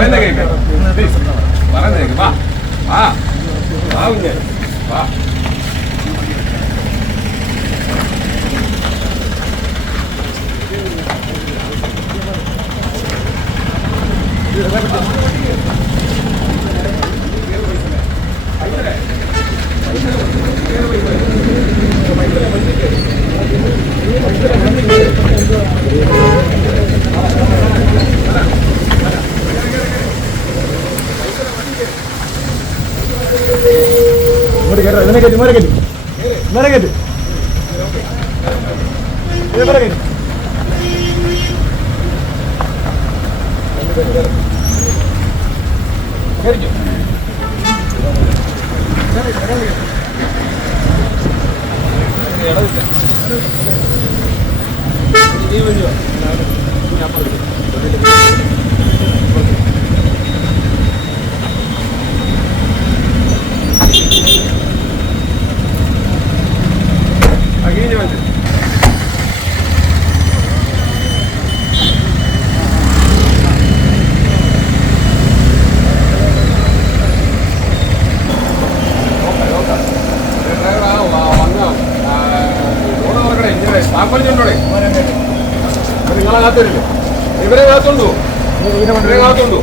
പറയുന്ന കേക്ക്. പറയുന്ന കേക്ക്. വാ. വാ. വാ വാ. കേട്ടോ ഇവനെ കയറ്റി ഇവനെ കയറ്റി ഇവനെ കയറ്റി ഇവനെ ഞാൻ അകീഞ്ഞ നിങ്ങളെ കാത്തിരിക്കും ഇവരെ കാത്തുണ്ടോ? ഇവരെ കാത്തുണ്ടോ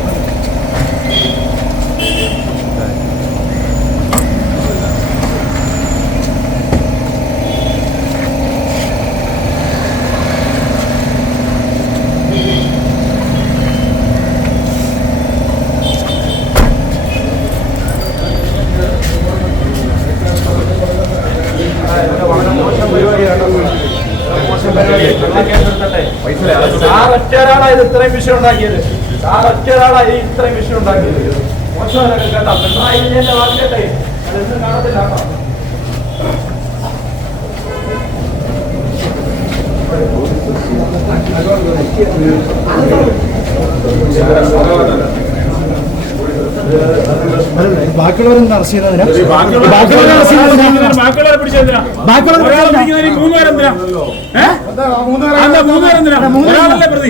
സാർ ഇത് ഇത്രയും വിഷയം ഉണ്ടാക്കിയത്. സാർ ഒറ്റൊരാളാ ഈ ഇത്രയും വിഷയം ഉണ്ടാക്കിയത്. മോശമല്ല കേട്ടോ? പിണറായി വിജയന്റെ വാക്കിയട്ടെ അതൊന്നും കാണത്തില്ല ബാക്കിയുള്ളവരെ ബാക്കിയുള്ളവരെ ഒരാളല്ലേ പ്രതി.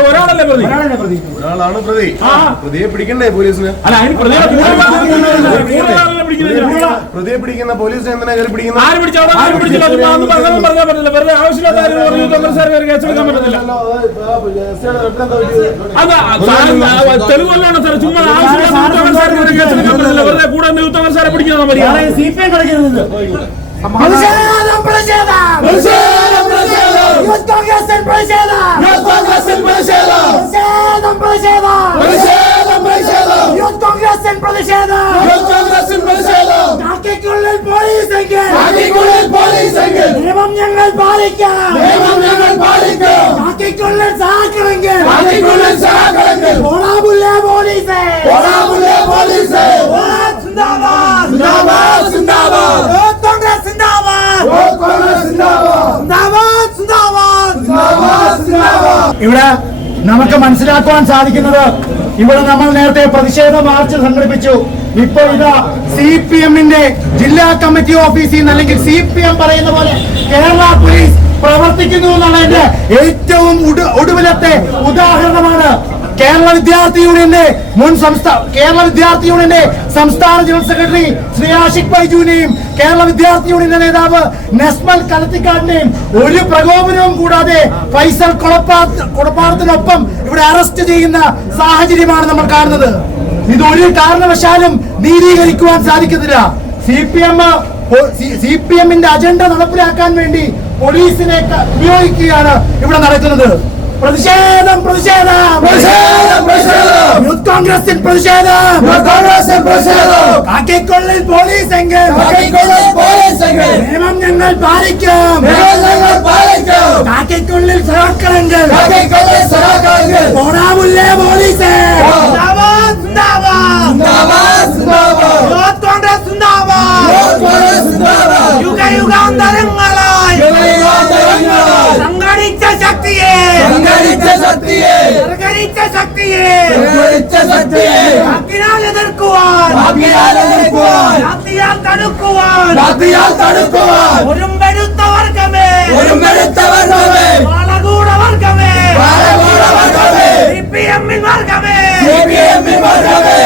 ഒരാളല്ലേ പ്രതി? ഒരാളാണ് പ്രതി. പ്രതിയെ പിടിക്കണ്ടേ പോലീസിന്? അല്ല അതിന് പ്രതിയെ പിടിക്കുന്ന പോലീസിനെ എന്തിനാ കയറി പിടിക്കുന്നത്? ആര് പിടിച്ചോ ആര് പിടിച്ചില്ല പറഞ്ഞാൽ പറ്റില്ല വെറുതെ ആവശ്യമില്ലാത്ത ആരും പറഞ്ഞു സാർ കയറി കേസെടുക്കാൻ പറ്റത്തില്ല. അതാ തെളിവ് സാർ ചുമ്മാ ആവശ്യമില്ലാത്ത കയറി കേസെടുക്കാൻ പറ്റത്തില്ല. വെറുതെ കൂടെ നിന്ന് സാറെ പിടിക്കാൻ മതി. സി പി എം കളിക്കുന്നത് പ്രതിഷേധം പ്രതിഷേധം യൂത്ത് കോൺഗ്രസിൽ പ്രതിഷേധം പ്രതിഷേധം പ്രതിഷേധം യൂത്ത് കോൺഗ്രസിൽ പ്രതിഷേധം കാക്കിക്കുള്ളിൽ പോലീസെങ്കിൽ നിയമം ഞങ്ങൾ പാലിക്കാം കാക്കിക്കുള്ളിൽ സഹാക്കളെങ്കിൽ ഓടാമുല്ലേ പോലീസേ ഓടാ സിന്ദാബാദ് യൂത്ത് കോൺഗ്രസ് സിന്ദാബാദ് സിന്ദാബാദ് സിന്ദാബാദ് ഇവിടെ നമുക്ക് മനസ്സിലാക്കുവാൻ സാധിക്കുന്നത് ഇവിടെ നമ്മൾ നേരത്തെ പ്രതിഷേധ മാർച്ച് സംഘടിപ്പിച്ചു. ഇപ്പൊ ഇതാ സി പി എമ്മിന്റെ ജില്ലാ കമ്മിറ്റി ഓഫീസിൽ നിന്ന് അല്ലെങ്കിൽ സി പി എം പറയുന്ന പോലെ കേരള പോലീസ് പ്രവർത്തിക്കുന്നു എന്നുള്ളതിന്റെ ഏറ്റവും ഒടുവിലത്തെ ഉദാഹരണമാണ് കേരള വിദ്യാർത്ഥി യൂണിയന്റെ മുൻ സംസ്ഥാന കേരള വിദ്യാർത്ഥി യൂണിയന്റെ സംസ്ഥാന ജനറൽ സെക്രട്ടറി ശ്രീ ആഷിഖ് ബൈജുവിനെയും കേരള വിദ്യാർത്ഥി യൂണിയന്റെ നേതാവ് നസ്മൽ കലത്തിക്കാടിനെയും ഒരു പ്രകോപനവും കൂടാതെ ഫൈസൽ കൊളപ്പാ- കൊളപ്പാടത്തിനൊപ്പം ഇവിടെ അറസ്റ്റ് ചെയ്യുന്ന സാഹചര്യമാണ് നമ്മൾ കാണുന്നത്. ഇത് ഒരു കാരണവശാലും നീതീകരിക്കുവാൻ സാധിക്കത്തില്ല. C P M C P എമ്മിന്റെ അജണ്ട നടപ്പിലാക്കാൻ വേണ്ടി പോലീസിനെ ഉപയോഗിക്കുകയാണ് ഇവിടെ നടക്കുന്നത്. പ്രതിഷേധം പ്രതിഷേധം. യൂത്ത് കോൺഗ്രസിൽ പ്രതിഷേധം. കാക്കിക്കൊള്ളിൽ പോലീസ് എങ്കിൽ. നിയമം ഞങ്ങൾ പാലിക്കും. കാക്കിക്കുള്ളിൽ സഹാക്കളെങ്കിൽ ഓടാമുല്ലേ പോലീസ്? യൂത്ത് കോൺഗ്രസ് സിന്ദാബാദ്. യുഗ യുഗാന്തരങ്ങളായി ശക്തിയെ. പ്രകരിച്ച ശക്തിയെ. പ്രകരിച്ച ശക്തിയെ. അഗ്നിയാൽ എതിർക്കുവാൻ. അഗ്നിയാൽ എതിർക്കുവാൻ. രാത്രിയാൽ തടുക്കുവാൻ. രാത്രിയാൽ തടുക്കുവാൻ. ഒരുമ്പെടുത്ത വർഗമേ ഒരുമ്പെടുത്ത വർഗമേ വാളകൂട വർഗമേ വാളകൂട വർഗമേ സിപിഎമ്മിൻ വർഗമേ സിപിഎമ്മിൻ വർഗമേ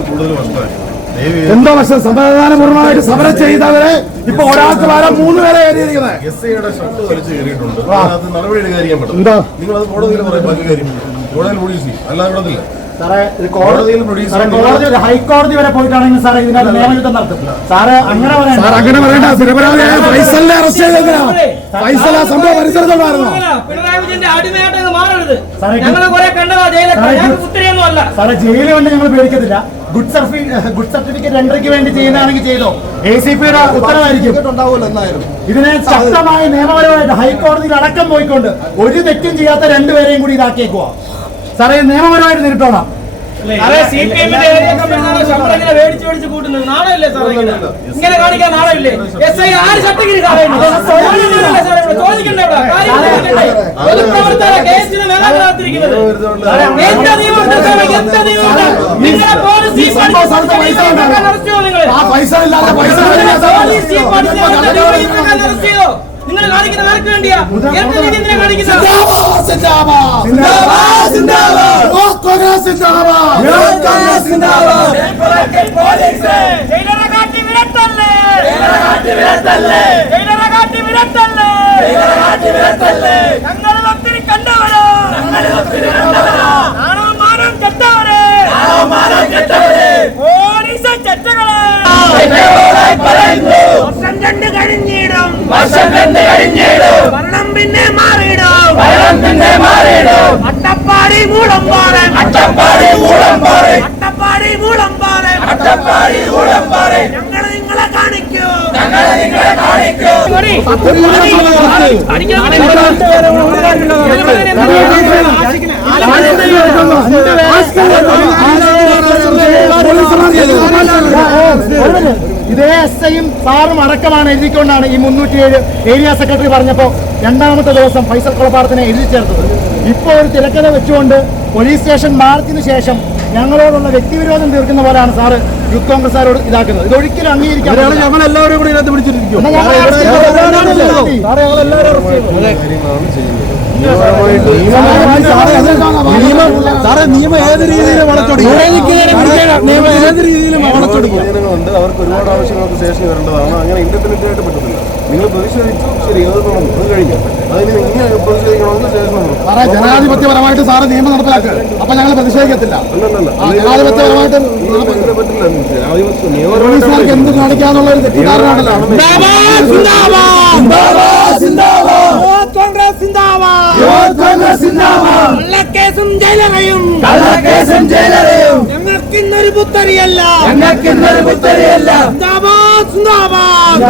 കൂടുതൽ വർഷമായി എന്തോ പക്ഷെ സമാധാനപൂർവമായിട്ട് സമരം ചെയ്തവരെ ഇപ്പൊ ഒരാൾക്ക് വരാൻ മൂന്ന് പേരെ കയറിയിരിക്കുന്നത് എസ് ഐയുടെ ഷർട്ട് വലിച്ചു കയറിയിട്ടുണ്ട്. അത് നടപടി എടുക്കാൻ പറ്റും നിങ്ങൾ അത് കോടതിയിൽ പറയും ബാക്കി കാര്യം കോടതിയിൽ പ്രൊഡ്യൂസ് ചെയ്യും. അല്ലാതെ ഹൈക്കോടതി വരെ പോയിട്ടാണെങ്കിൽ സാറേ ഇതിനകത്ത് നിയമയുദ്ധം നടത്തും സാറ് അങ്ങനെ പറയാം സാർ അങ്ങനെ പറയണ്ട. ഫൈസലിനെ അറസ്റ്റ് ചെയ്തതിനാ ഫൈസൽ ആ സംഭവ പരിസരത്തുണ്ടായിരുന്നോ? മാറരുത് സാറേ, കുറെ കണ്ടതാ ജയിലൊക്കെ. കുത്തിരിയൊന്നും അല്ല. സാറേ ജയിലിൽ കൊണ്ട് ഞങ്ങൾ പേടിക്കത്തില്ല. ഗുഡ് സർഫി ഗുഡ് സർട്ടിഫിക്കറ്റ് രണ്ടരയ്ക്ക് വേണ്ടി ചെയ്യുന്നതാണെങ്കിൽ ചെയ്തോ. എ സി പിയുടെ ഉത്തരവായിരിക്കും. ഇതിനെ ശക്തമായ നിയമപരമായിട്ട് ഹൈക്കോടതിയിൽ അടക്കം പോയിക്കൊണ്ട് ഒരു തെറ്റും ചെയ്യാത്ത രണ്ടുപേരെയും കൂടി ഇതാക്കിയേക്കുവാ. സാറേ നിയമപരമായിട്ട് നേരിട്ടോണം അതെ സി പി എമ്മിന്റെ ഏരിയ കമ്മിറ്റിയുടെ ശമ്പളം ഇങ്ങനെ മേടിച്ച് മേടിച്ച് കൂട്ടുന്നത്? നാണമില്ലേ സാറേ ഇങ്ങനെ? ഇങ്ങനെ കാണിക്കാൻ നാണമില്ലേ എസ് ഐ ആര് ഇത്? ചോദിക്കണ്ടേ? പൊതുപ്രവർത്തകരെ കേസിന് എന്ത് നിയമമുണ്ട് സാറേ? എന്ത് നിയമമുണ്ട്? നിങ്ങളെ നിങ്ങൾ? ആ പൈസ ഇല്ലാതെ പൈസ നിങ്ങൾ കാണിക്കുന്ന ആർക്ക് വേണ്ടിയാ. ജയിലറെ കാട്ടി വിരട്ടല്ലേ ഞങ്ങളിൽ ഒത്തിരി കണ്ടവരോ. നാണോ മാനം കെട്ടവരെ പോലീസ് ചെറ്റകളെ. വർഷം രണ്ട് കഴിഞ്ഞിടും. വർഷം രണ്ട് കഴിഞ്ഞിടും ഭരണം പിന്നെ മാറിയിടും ഭരണം പിന്നെ മാറിയിടും അട്ടപ്പാടി മൂടമ്പാറൻ അട്ടപ്പാടി മൂടമ്പാറൻ അട്ടപ്പാടി മൂടമ്പാറൻ അട്ടപ്പാടി മൂടമ്പാറൻ ഞങ്ങൾ നിങ്ങളെ കാണിക്കൂ ഞങ്ങൾ നിങ്ങളെ കാണിക്കൂ ഇതേ സാറും അടക്കമാണ് എഴുതിക്കൊണ്ടാണ് ഈ മുന്നൂറ്റിയേഴ് ഏരിയ സെക്രട്ടറി പറഞ്ഞപ്പോൾ രണ്ടാമത്തെ ദിവസം ഫൈസൽ കൊളപ്പാടത്തിനെ എഴുതി ചേർത്തത്. ഇപ്പോൾ ഒരു തിരക്കഥ വെച്ചുകൊണ്ട് പോലീസ് സ്റ്റേഷൻ മാർച്ചിന് ശേഷം ഞങ്ങളോടുള്ള വ്യക്തിവിരോധം തീർക്കുന്ന പോലെയാണ് സാറ് യൂത്ത് കോൺഗ്രസ്സുകാരോട് ഇതാക്കുന്നത്. ഇത് ഒരിക്കലും അംഗീകരിക്കാൻ ഞങ്ങൾ എല്ലാവരും സാറേ നിയമം ഏത് രീതിയിലും വളച്ചൊടിക്കും നിയമം ഏത് രീതിയിലും വളച്ചൊടിക്കും ജനങ്ങളുണ്ട് അവർക്ക് ഒരുപാട് ആവശ്യങ്ങളൊക്കെ ശേഷം വരേണ്ടതാണ് അങ്ങനെ ഇൻഡിപെൻഡന്റായിട്ട് പറ്റത്തില്ല നിങ്ങൾ പ്രതിഷേധിച്ചു ശരി അത് അത് കഴിഞ്ഞു അതിന് ഇങ്ങനെ പ്രതിഷേധിക്കണമെന്ന് ശേഷം സാറേ ജനാധിപത്യപരമായിട്ട് സാറ് നിയമം നടപ്പിലാക്കുക അപ്പൊ ഞങ്ങൾ പ്രതിഷേധിക്കത്തില്ല ജനാധിപത്യപരമായിട്ട് പറ്റില്ല എന്ത് കാണിക്കാന്നുള്ള ഒരു തെറ്റിദ്ധാരണയാണല്ലോ കള്ളക്കേസും ജയിലറയും. കള്ളക്കേസും ജയിലറയും. ഞങ്ങൾക്ക് ഇന്നൊരു പുത്തരിയല്ല. ഞങ്ങൾക്ക് ഇന്നൊരു പുത്തരിയല്ല. സിന്ദാബാദ് സിന്ദാബാദ്.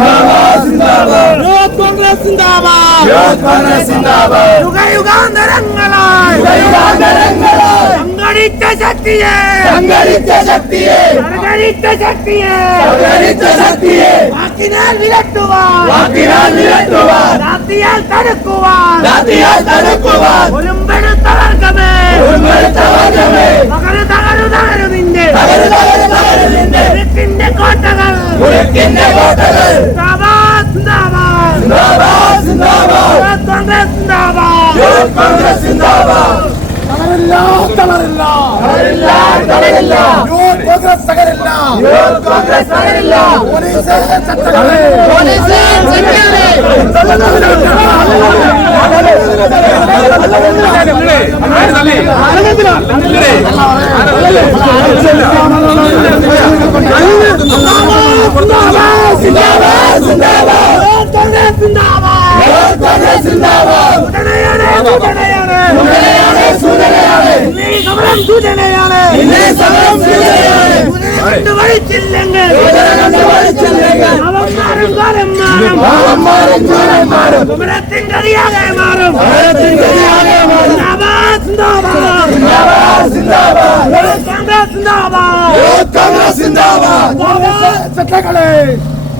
സിന്ദാബാദ് യൂത്ത് കോൺഗ്രസ് സിന്ദാബാദ്. യൂത്ത് കോൺഗ്രസ് സിന്ദാബാദ്. യുഗയുഗാന്തരങ്ങളായി യുഗയുഗാന്തരങ്ങളായി സംഘടിച്ച ശക്തിയെ. സംഘടിച്ച ശക്തിയെ. സംഘടിച്ച ശക്തിയെ. സംഘടിച്ച ശക്തിയെ. വാക്കിനാൽ വിരട്ടുവാൻ വാക്കിനാൽ വിരട്ടുവാൻ രാത്രിയാൽ തടുക്കുവാൻ രാത്രിയാൽ തടുക്കുവാൻ ഒലുമ്പെടുത്തവർക്കമേ ഉൾപ്പെടുത്ത വർഗമേ തകരു തകരു നിന്റെ തകരു തകരു തകരു നിന്റെ ഉരുക്കിന്റെ കോട്ടകൾ. ഉരുക്കിന്റെ കോട്ടകൾ. സിന്ദാബാദ് സിന്ദാബാദ് യൂത്ത് കോൺഗ്രസ് സിന്ദാബാദ് യൂത്ത് കോൺഗ്രസ് തളരില്ല തളരില്ല തളരില്ല തളരില്ല കോൺഗ്രസ് തകരില്ല കോൺഗ്രസ് തളരില്ല പോലീസ് ചട്ടങ്ങളെ പോലീസ് സിന്ദാബാദ് കോൺഗ്രസ് യൂത്ത് കോൺഗ്രസ് കോൺഗ്രസ് സിന്ദാബാദ് സൂചനയാണ്. സൂചനയാണ് സമരം സൂചനയാണ്. സമരം സൂചനയാണ്. വഴിച്ചില്ലെങ്കിൽ. അവന്മാരും കാലം മാറും പാവന്മാരും ചോരന്മാരും സമരത്തിൻ കറിയാകെ മാറും. സമരത്തിൻ കറിയാകെ മാറും. സിന്ദാബാദ്. സിന്ദാബാദ്. സിന്ദാബാദ് സിന്ദാബാദ്. യൂത്ത് കോൺഗ്രസ് സിന്ദാബാദ്. യൂത്ത് കോൺഗ്രസ് ചട്ടങ്ങളെ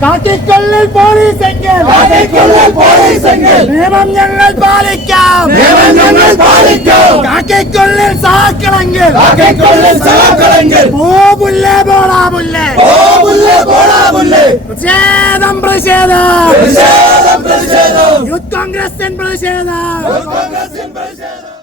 കാട്ടിക്കൊള്ളിൽ പോലീസ് എങ്കിൽ. കാട്ടിക്കുള്ളിൽ പോലീസെങ്കിൽ നിയമം ഞങ്ങൾ പാലിക്കാം. നിയമം ഞങ്ങൾ പാലിക്കാം. കാട്ടിക്കൊള്ളിൽ സാക്കളെങ്കിൽ കാട്ടിക്കുള്ളിൽ സഹാക്കളെങ്കിൽ. പോപുല്ലേ പോടാപുല്ലേ. ഓ പുല്ല് പോടാ പുല്ലേ പ്രതിഷേധം പ്രതിഷേധം. പ്രതിഷേധം പ്രതിഷേധം. യൂത്ത് കോൺഗ്രസിൻ പ്രതിഷേധം. കോൺഗ്രസിൻ പ്രതിഷേധം.